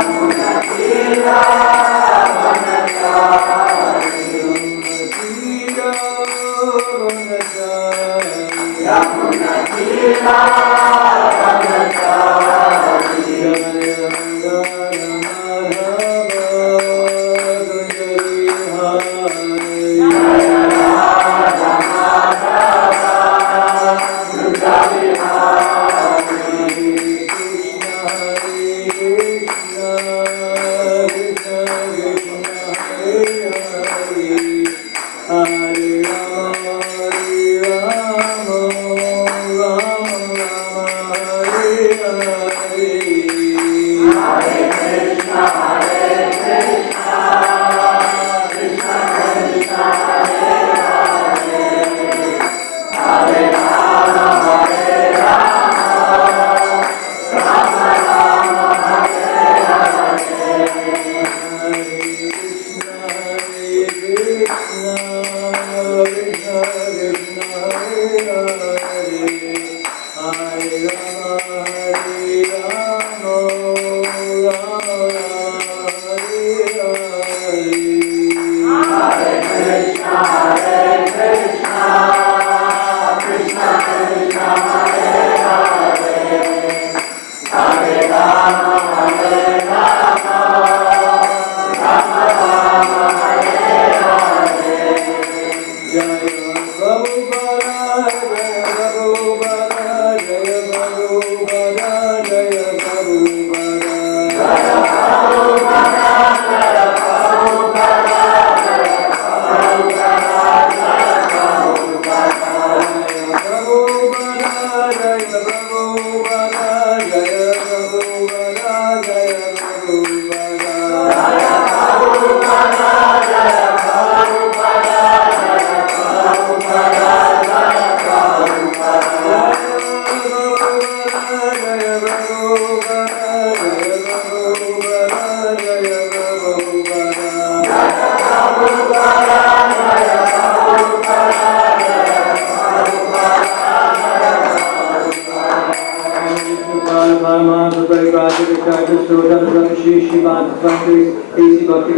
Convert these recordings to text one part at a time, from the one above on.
HH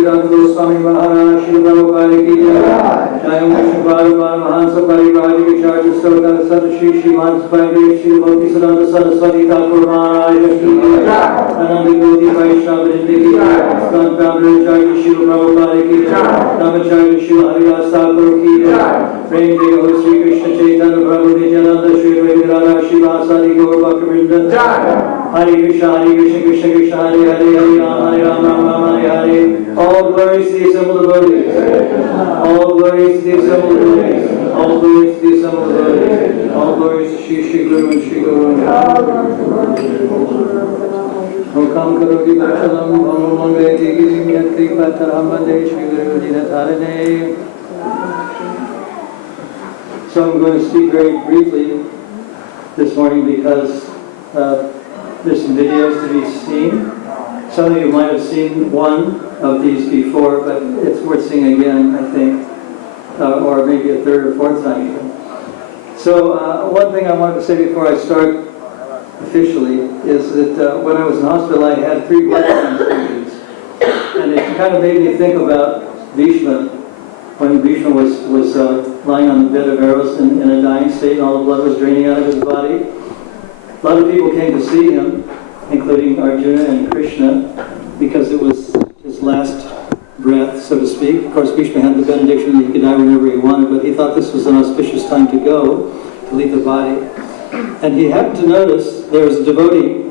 Srila Goswami Maharaj Srila Mukunda ki jai. Jai Om Vishnu Bhagavan Mahan Sapari Rajika Charja Srila Sadashi Shriman Sapari Srila Bhakti Siddhanta Saraswati Thakur Maharaj ki jai. Ananda Goti Vaishnava Vrindi ki jai. Sant Brahmacharya Srila Prabhupada ki jai. Namacharya Srila Haridas Thakur ki jai. Prem Jai Sri Krishna Chaitanya Prabhu Nityananda Sri Radha Sri Vasadi Gaur Bhaktivinoda jai. Hare Krishna, Krishna Krishna, Hare Hare, Hare Ram, Ram Hare Hare. All glories to the assembled devotees. All glories to the assembled devotees. All glories to the assembled devotees. All glories to Shri Guru and Shri Guru. Mukam Karogi Bhattalam, Bhamamangayati Girim Yatri Pataram Bande Shri Guru Dinatarane. So I'm going to speak very briefly this morning because there's some videos to be seen. Some of you might have seen one of these before, but it's worth seeing again, I think, or maybe a third or fourth time even. So one thing I wanted to say before I start officially is that when I was in hospital I had 3 blood transfusions. And it kind of made me think about Bhishma, when Bhishma was lying on the bed of arrows in a dying state and all the blood was draining out of his body. A lot of people came to see him, including Arjuna and Krishna, because it was his last breath, so to speak. Of course, Krishna had the benediction that he could die whenever he wanted, but he thought this was an auspicious time to go, to leave the body. And he happened to notice there was a devotee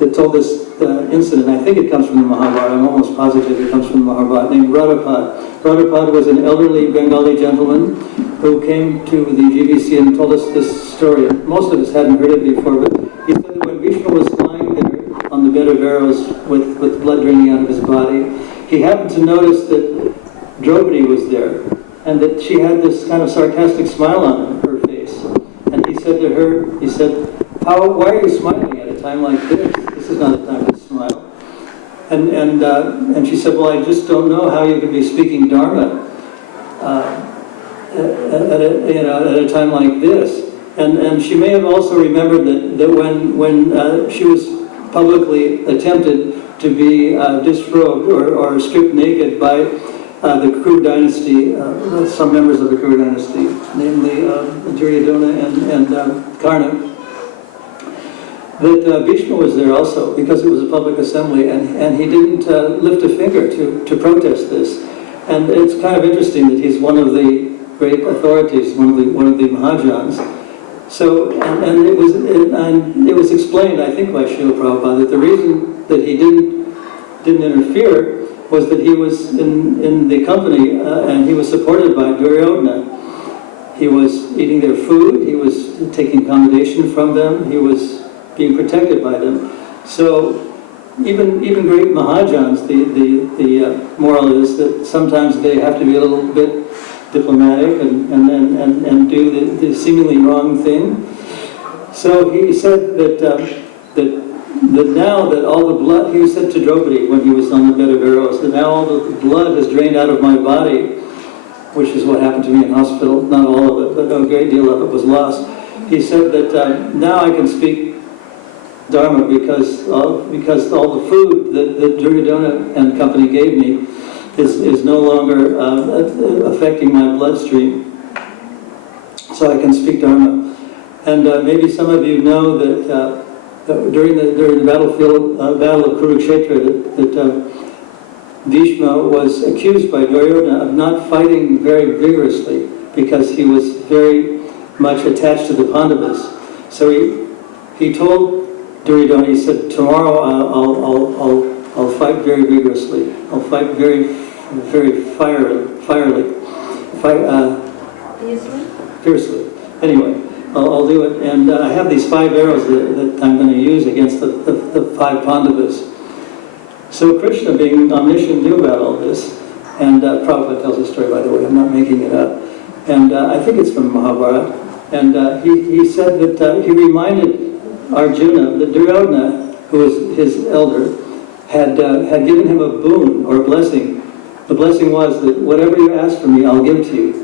that told this incident. I think it comes from the Mahabharata. I'm almost positive it comes from the Mahabharata, named Radhapad. Radhapad was an elderly Bengali gentleman who came to the GBC and told us this story. Most of us hadn't heard it before, but he said that when Vishnu was lying there on the bed of arrows with blood draining out of his body, he happened to notice that Draupadi was there, and that she had this kind of sarcastic smile on her face. And he said to her, why are you smiling at a time like this? This is not a time to smile. And she said, well, I just don't know how you could be speaking Dharma at a time like this. And she may have also remembered that when she was publicly attempted to be disrobed or stripped naked by the Kuru dynasty, some members of the Kuru dynasty, namely Duryodhana and Karna. That Bhishma was there also because it was a public assembly, and he didn't lift a finger to protest this. And it's kind of interesting that he's one of the great authorities, one of the Mahajans. So, and it was explained, I think, by Srila Prabhupada that the reason that he didn't interfere was that he was in the company and he was supported by Duryodhana. He was eating their food, he was taking accommodation from them, he was being protected by them. So even great Mahajans, the moral is that sometimes they have to be a little bit diplomatic and do the seemingly wrong thing. So he said that now that all the blood, he said to Draupadi when he was on the bed of arrows, that now all the blood has drained out of my body, which is what happened to me in hospital. Not all of it, but a great deal of it was lost. He said that now I can speak Dharma because all the food that Duryodhana and company gave me is no longer affecting my bloodstream. So I can speak Dharma. And maybe some of you know that during the battlefield, battle of Kurukshetra, that Bhishma was accused by Duryodhana of not fighting very vigorously because he was very much attached to the Pandavas. So he told Duryodhana, he said, tomorrow I'll fight very vigorously. I'll fight very fiercely. Anyway, I'll do it. And I have these 5 arrows that I'm going to use against the 5 Pandavas. So Krishna, being omniscient, knew about all this. And Prabhupada tells the story, by the way. I'm not making it up. And I think it's from Mahabharata. And he said that he reminded Arjuna that Duryodhana, who was his elder, had given him a boon or a blessing. The blessing was that whatever you ask for me, I'll give to you.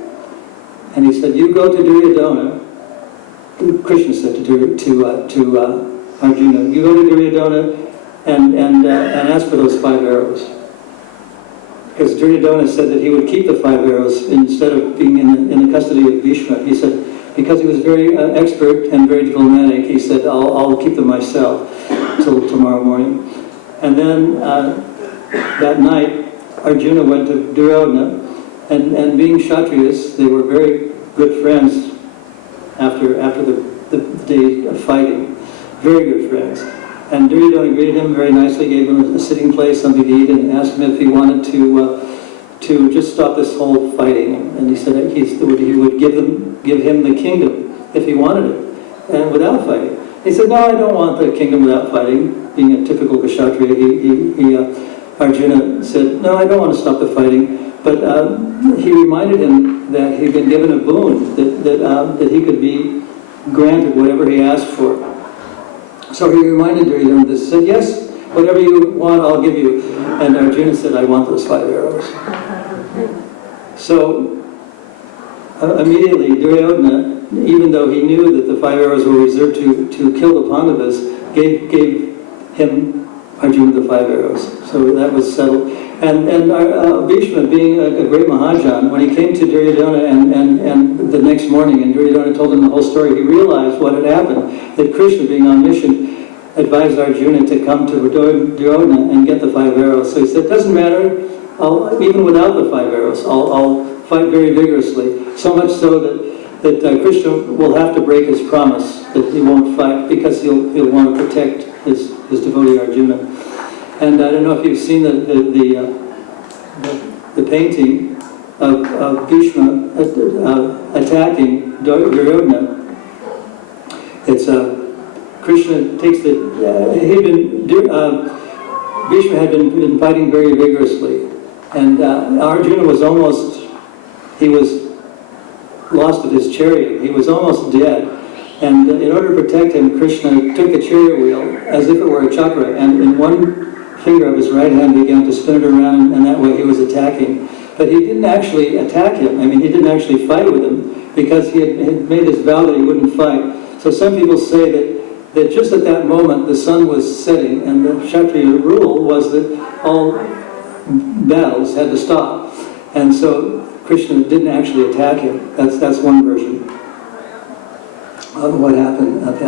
And he said, you go to Duryodhana. Krishna said to Arjuna, you go to Duryodhana and ask for those 5 arrows. Because Duryodhana said that he would keep the 5 arrows instead of being in the custody of Bhishma. He said, because he was very expert and very diplomatic, he said, I'll keep them myself till tomorrow morning. And then that night, Arjuna went to Duryodhana, and being Kshatriyas, they were very good friends after the day of fighting. Very good friends. And Duryodhana greeted him very nicely, gave him a sitting place, something to eat, and asked him if he wanted to just stop this whole fighting. And he said that he would give him the kingdom if he wanted it, and without fighting. He said, no, I don't want the kingdom without fighting. Being a typical Kshatriya, Arjuna said, no, I don't want to stop the fighting. But he reminded him that he'd been given a boon, that he could be granted whatever he asked for. So he reminded Duryodhana this, said, yes, whatever you want, I'll give you. And Arjuna said, I want those 5 arrows. So immediately Duryodhana, even though he knew that the 5 arrows were reserved to kill the Pandavas, gave him Arjuna the 5 arrows. So that was settled. And Bhishma, being a great Mahajan, when he came to Duryodhana and the next morning, and Duryodhana told him the whole story, he realized what had happened, that Krishna, being omniscient, advised Arjuna to come to Duryodhana and get the 5 arrows. So he said, doesn't matter, even without the 5 arrows, I'll fight very vigorously. So much so that Krishna will have to break his promise that he won't fight because he'll want to protect his devotee Arjuna. And I don't know if you've seen the painting of Bhishma attacking Duryodhana. It's Krishna takes Bhishma had been fighting very vigorously, and Arjuna was he was lost of his chariot. He was almost dead. And in order to protect him, Krishna took the chariot wheel as if it were a chakra, and in one finger of his right hand began to spin it around, and that way he was attacking. But he didn't actually attack him. I mean, he didn't actually fight with him because he had made his vow that he wouldn't fight. So some people say that just at that moment the sun was setting, and the Kshatriya rule was that all battles had to stop. And so Krishna didn't actually attack him. That's one version of what happened at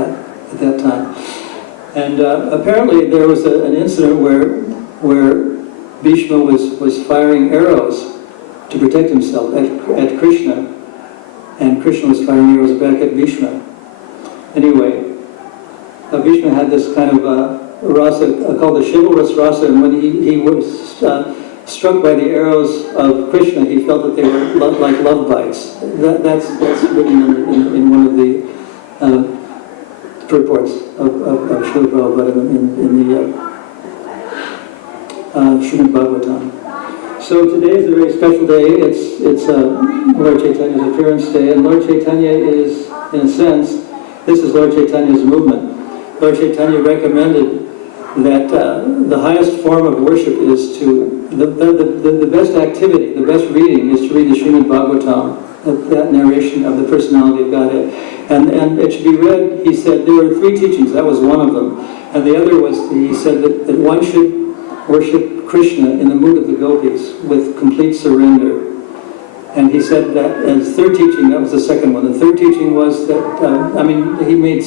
that time. And apparently there was an incident where Bhishma was firing arrows to protect himself at Krishna, and Krishna was firing arrows back at Bhishma. Anyway, Bhishma had this kind of rasa called the chivalrous rasa, and when he was struck by the arrows of Krishna, he felt that they were like love bites. That's written in one of the purports of Srila Prabhupada in the Srimad Bhagavatam. So today is a very special day. It's Lord Chaitanya's appearance day, and Lord Chaitanya is, in a sense, this is Lord Chaitanya's movement. Lord Chaitanya recommended that the highest form of worship is to, the best activity, the best reading is to read the Srimad Bhagavatam, that narration of the personality of Godhead. And it should be read, he said, there were 3 teachings, that was one of them. And the other was, he said that one should worship Krishna in the mood of the gopis with complete surrender. And he said that as third teaching, that was the second one. The third teaching was that, he made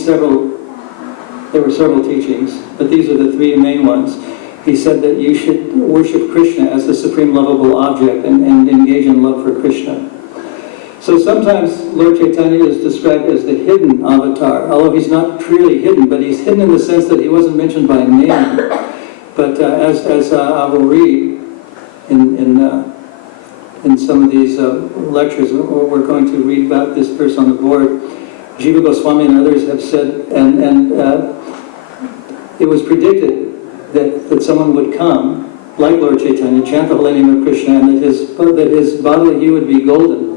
there were several teachings, but these are the 3 main ones. He said that you should worship Krishna as the supreme lovable object and engage in love for Krishna. So sometimes Lord Chaitanya is described as the hidden avatar, although he's not truly hidden, but he's hidden in the sense that he wasn't mentioned by name. But as I will read in some of these lectures, we're going to read about this verse on the board. Jiva Goswami and others have said, and it was predicted that someone would come, like Lord Chaitanya, chant the holy name of Krishna, and that his bodily hue would be golden.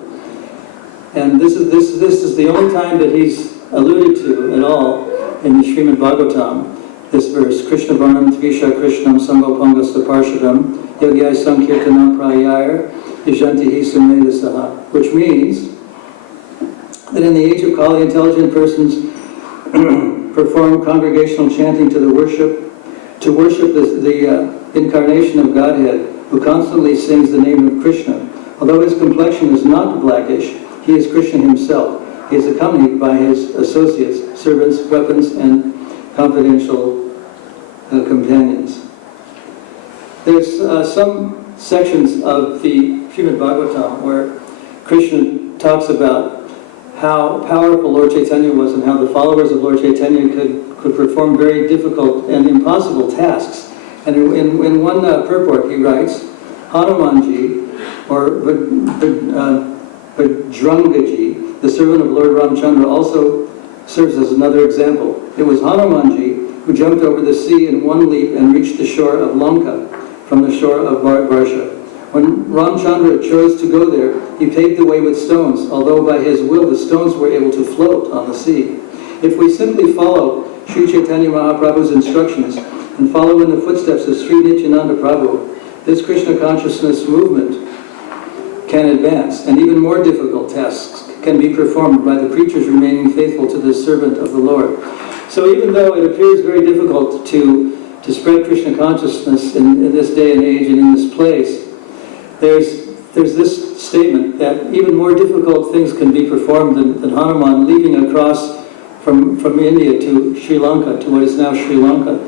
And this is the only time that he's alluded to at all in the Srimad Bhagavatam. This verse, Krishna Varnam Tvisha Krishnam Sangopangasya Parshadam Yogyai Sankirtanam Prayayar Yajantihi Sumedasaha, which means that in the age of Kali, intelligent persons perform congregational chanting to worship the incarnation of Godhead, who constantly sings the name of Krishna. Although his complexion is not blackish, he is Krishna himself. He is accompanied by his associates, servants, weapons, and confidential companions. There's some sections of the Srimad Bhagavatam where Krishna talks about how powerful Lord Chaitanya was and how the followers of Lord Chaitanya could perform very difficult and impossible tasks. And in one purport he writes, Hanumanji, or Bajrangaji, the servant of Lord Ramchandra, also serves as another example. It was Hanumanji who jumped over the sea in one leap and reached the shore of Lanka from the shore of Bharatvarsha. When Ramchandra chose to go there, he paved the way with stones, although by his will the stones were able to float on the sea. If we simply follow Sri Chaitanya Mahaprabhu's instructions and follow in the footsteps of Sri Nityananda Prabhu, this Krishna consciousness movement can advance, and even more difficult tasks can be performed by the preachers remaining faithful to the servant of the Lord. So even though it appears very difficult to spread Krishna consciousness in this day and age and in this place, there's this statement that even more difficult things can be performed than Hanuman leaping across from India to Sri Lanka, to what is now Sri Lanka,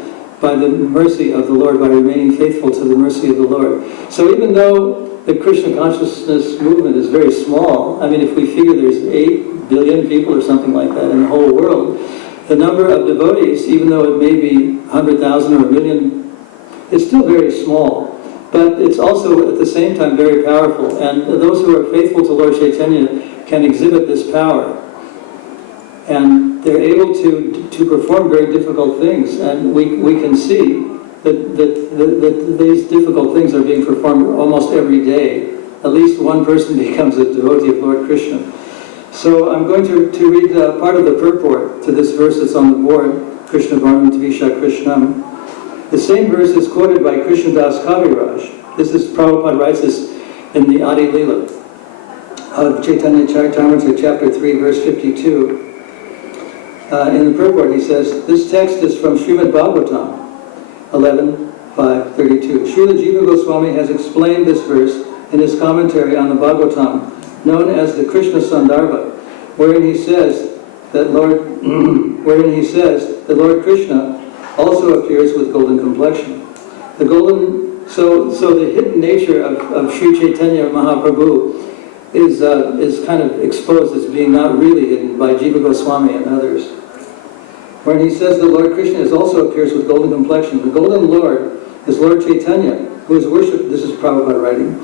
by the mercy of the Lord, by remaining faithful to the mercy of the Lord. So even though the Krishna consciousness movement is very small, if we figure there's 8 billion people or something like that in the whole world, the number of devotees, even though it may be 100,000 or a million, is still very small. But it's also at the same time very powerful. And those who are faithful to Lord Chaitanya can exhibit this power. And they're able to perform very difficult things. And we can see that these difficult things are being performed almost every day. At least one person becomes a devotee of Lord Krishna. So I'm going to read part of the purport to this verse that's on the board, Krishna Varnam Tvisha Krishnam. The same verse is quoted by Krishnadas Kaviraj. This is, Prabhupada writes this in the Adi Lila of Chaitanya Charitamrita, chapter 3, verse 52. In the purport, he says, this text is from Srimad Bhagavatam 11:5-32. Srila Jiva Goswami has explained this verse in his commentary on the Bhagavatam, known as the Krishna Sandarbha, wherein he says that Lord Krishna also appears with golden complexion. So the hidden nature of Sri Chaitanya Mahaprabhu is kind of exposed as being not really hidden by Jiva Goswami and others. When he says that Lord Krishna also appears with golden complexion, the golden Lord is Lord Chaitanya, who is worshipped. This is Prabhupada writing.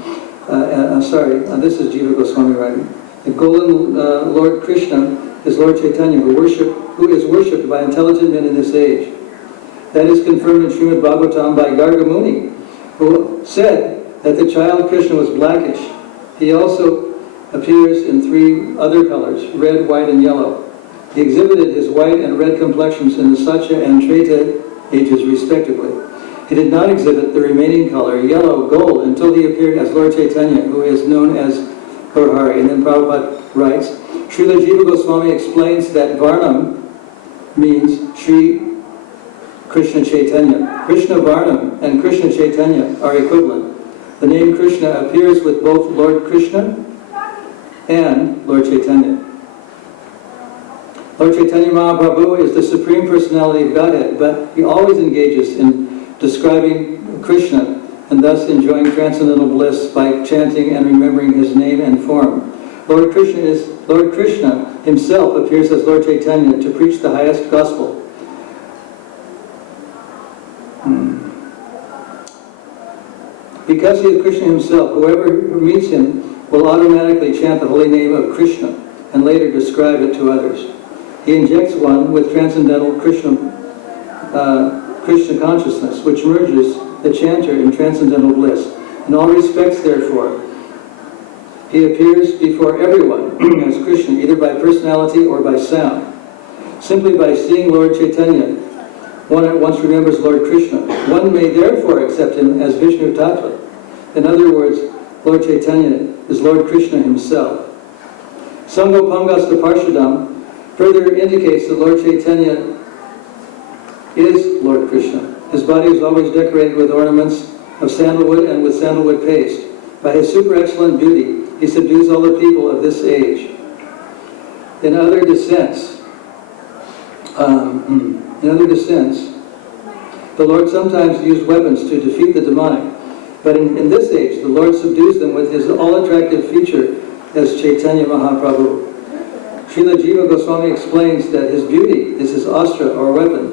This is Jiva Goswami writing. The golden Lord Krishna is Lord Chaitanya, who is worshipped by intelligent men in this age. That is confirmed in Srimad Bhagavatam by Garga Muni, who said that the child Krishna was blackish. He also appears in 3 other colors, red, white, and yellow. He exhibited his white and red complexions in the Satya and Treta ages respectively. He did not exhibit the remaining color, yellow, gold, until he appeared as Lord Chaitanya, who is known as Gaura. And then Prabhupada writes, Srila Jiva Goswami explains that Varnam means Sri Krishna Chaitanya. Krishna Varnam and Krishna Chaitanya are equivalent. The name Krishna appears with both Lord Krishna and Lord Chaitanya. Lord Chaitanya Mahaprabhu is the Supreme Personality of Godhead, but he always engages in describing Krishna and thus enjoying transcendental bliss by chanting and remembering his name and form. Lord Krishna himself appears as Lord Chaitanya to preach the highest gospel. Because he is Krishna himself, whoever meets him will automatically chant the holy name of Krishna and later describe it to others. He injects one with transcendental Krishna consciousness, which merges the chanter in transcendental bliss. In all respects, therefore, he appears before everyone as Krishna, either by personality or by sound. Simply by seeing Lord Chaitanya, one at once remembers Lord Krishna. One may therefore accept him as Vishnu Tattva. In other words, Lord Chaitanya is Lord Krishna himself. Sangopangasya Parshadam further indicates that Lord Chaitanya is Lord Krishna. His body is always decorated with ornaments of sandalwood and with sandalwood paste. By his super excellent beauty, he subdues all the people of this age. In other descents, the Lord sometimes used weapons to defeat the demonic. But in this age, the Lord subdues them with his all-attractive feature as Chaitanya Mahaprabhu. Srila Jiva Goswami explains that his beauty is his astra or weapon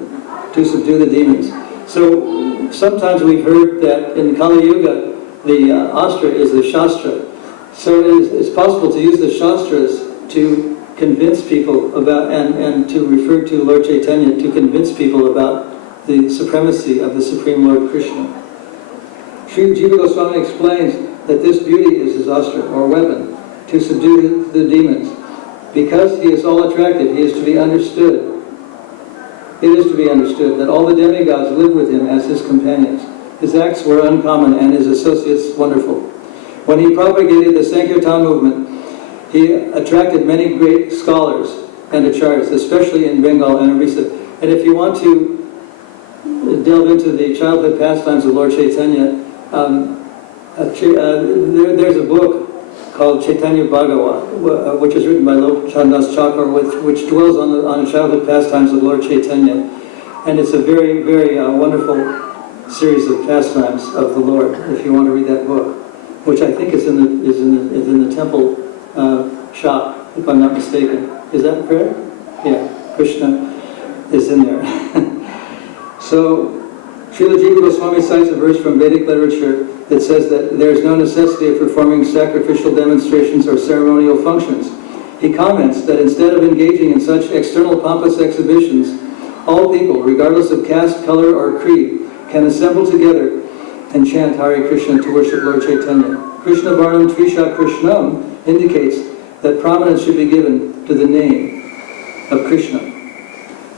to subdue the demons. So sometimes we've heard that in Kali Yuga, the astra is the Shastra. So it's possible to use the Shastras to convince people about, and to refer to Lord Chaitanya, to convince people about the supremacy of the Supreme Lord Krishna. Sri Jiva Goswami explains that this beauty is his astra, or weapon, to subdue the demons. Because he is all attractive, he is to be understood. It is to be understood that all the demigods lived with him as his companions. His acts were uncommon and his associates wonderful. When he propagated the Sankirtan movement, he attracted many great scholars and acharyas, especially in Bengal and Orissa. And if you want to delve into the childhood pastimes of Lord Chaitanya, there's a book called Chaitanya Bhagavat, which is written by Lochandas Chakra, which dwells on the childhood pastimes of Lord Chaitanya. And it's a very, very wonderful series of pastimes of the Lord, if you want to read that book, which I think is in the temple shop, if I'm not mistaken. Is that correct? Yeah, Krishna is in there. So, Srila Jiva Goswami cites a verse from Vedic literature that says that there is no necessity of performing sacrificial demonstrations or ceremonial functions. He comments that instead of engaging in such external pompous exhibitions, all people, regardless of caste, color, or creed, can assemble together and chant Hare Krishna to worship Lord Chaitanya. Krishna Varnam Trisha Krishnam indicates that prominence should be given to the name of Krishna.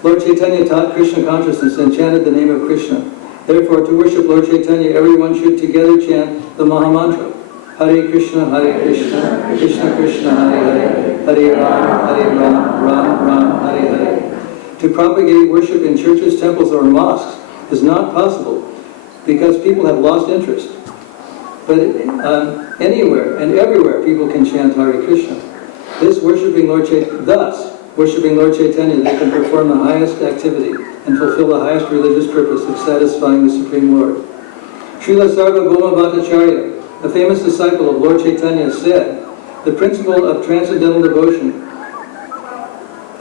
Lord Chaitanya taught Krishna consciousness and chanted the name of Krishna. Therefore, to worship Lord Chaitanya, everyone should together chant the Mahamantra. Hare Krishna, Krishna Krishna, Hare Hare, Hare Ram, Ram, Ram Hare Hare. To propagate worship in churches, temples, or mosques is not possible because people have lost interest. But anywhere and everywhere people can chant Hare Krishna. Thus, worshiping Lord Chaitanya, they can perform the highest activity and fulfill the highest religious purpose of satisfying the Supreme Lord. Srila Sarvabhauma Bhattacharya, a famous disciple of Lord Chaitanya, said, the principle of transcendental devotion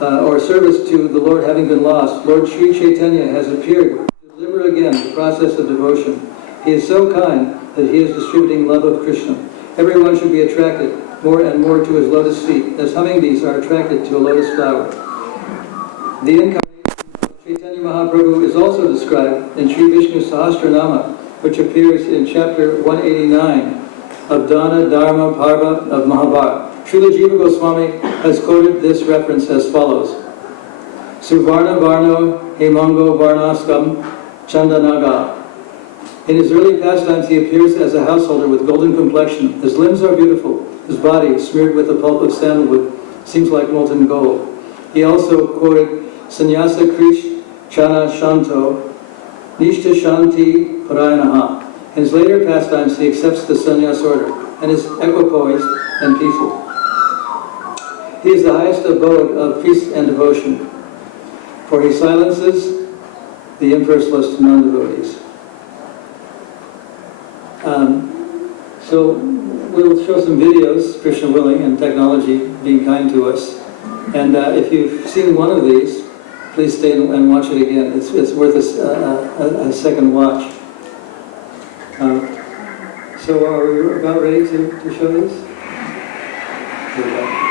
or service to the Lord having been lost, Lord Sri Chaitanya has appeared to deliver again the process of devotion. He is so kind that he is distributing love of Krishna. Everyone should be attracted more and more to his lotus feet, as hummingbees are attracted to a lotus flower. The incarnation of Chaitanya Mahaprabhu is also described in Sri Vishnu Sahasranama, which appears in chapter 189 of Dana Dharma Parva of Mahabharata. Srila Jiva Goswami has quoted this reference as follows. Suvarna Varno Hemango Varnaskam Chandanaga. In his early pastimes he appears as a householder with golden complexion. His limbs are beautiful. His body, smeared with the pulp of sandalwood, seems like molten gold. He also quoted Sannyasa Krish Chana Shanto Nishta Shanti Parayanaha. In his later pastimes he accepts the sannyas order and is equipoised and peaceful. He is the highest abode of peace and devotion, for he silences the impersonalist non-devotees. So we'll show some videos, Krishna willing, and technology being kind to us. And if you've seen one of these, please stay and watch it again. It's worth a second watch. So are we about ready to show this? Here we go.